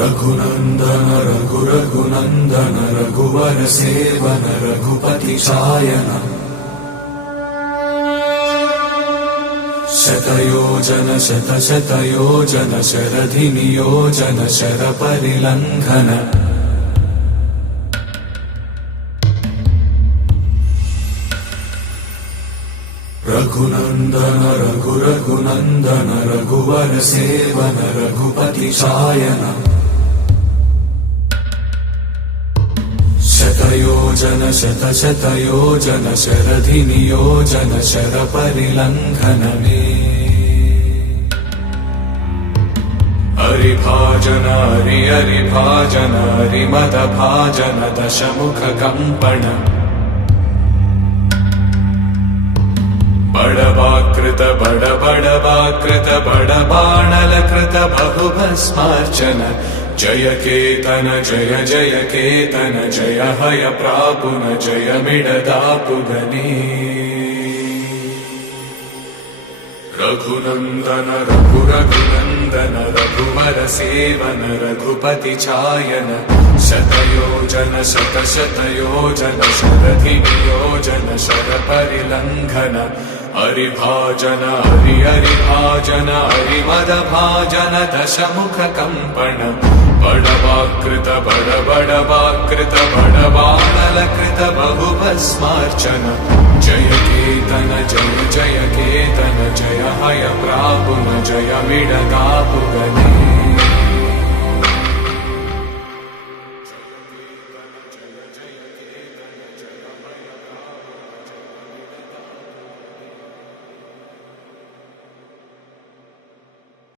रघुनन्दन रघुनन्दन रघुवर seven Raghupati चायन शतयोजन शतशतयोजन शरधि नियोजन sir परिलंघन Raghunandan Raghunandan रघुवर seven Raghupati चायन शतयोजन शतशतयोजन शरधि नियोजन sir परिलंघन हरिभाजन हरिभाजन हरिमद भाजन दशमुख कंपन बड़वाकृत बड़वाकृत बड़बाणलकृत बहुभस्मार्चन जय केतन जय जय केतन जय हय प्रापुन जय मिडदापुगनी रघुनन्दन रघुनन्दन रघुवर सेवन रघुपति चायन शतयोजन शतशतयोजन शरधि नियोजन शर परिलंघन हरिभाजन हरिभाजन हरिमद भाजन दशमुख कंपन बड़वाकृत बड़वाकृत बड़बाणलकृत बहुभस्मार्चन जय केतन जय जय केतन जय हय प्रापुन जय मिडदापुगनी